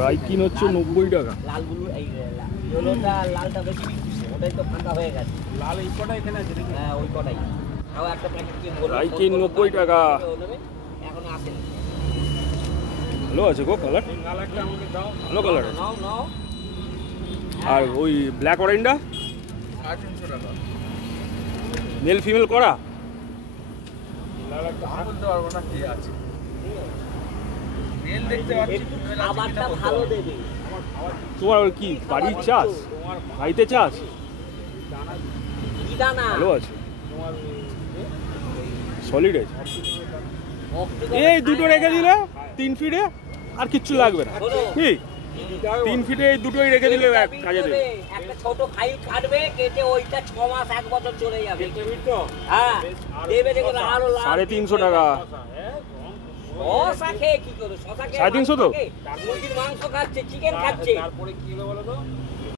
রাইকিন হচ্ছে 90 টাকা। লালগুলো এই ইয়েলোটা লালটা বেশি ওটাই তো ফাঁকা হয়ে গেছে। লাল এই কটা এখানে আছে নাকি? হ্যাঁ ওই কটাই। তাও একটা প্যাকেট কি বলবো? রাইকিন 90 টাকা। এখন আসেনি। ভালো আছে গো কালার। লাল একটা আমাকে দাও। ভালো কালার। নাও নাও। আর ওই ব্ল্যাক অরেঞ্জটা 350 টাকা। মেল ফিমেল করা। লাল একটা বলতে পারবো না কি আছে। মেল দেখতে পাচ্ছি। খাবারটা ভালো দেবে। তোমার কি বাড়ির চাষ? বাড়িতে চাষ? কি দানা? ভালো আছে। সলিড আছে। অক্টোবরে এই দুটো রেখে দিলে 3 ফিটে আর কিচ্ছু লাগবে না। কি 3 ফিটে এই দুটোই রেখে দিলে কাজে দেবে। একটা ছোট ফাইল কাটবে কেটে ওইটা 6 মাস 1 বছর চলে যাবে। হ্যাঁ দেবে দেখো আরো 350 টাকা। শশা খেয়ে কি করো? শশা খেয়ে 350 তো? মুরগির মাংস খাচ্ছে, চিকেন খাচ্ছে। তারপরে কি হলো বলো তো?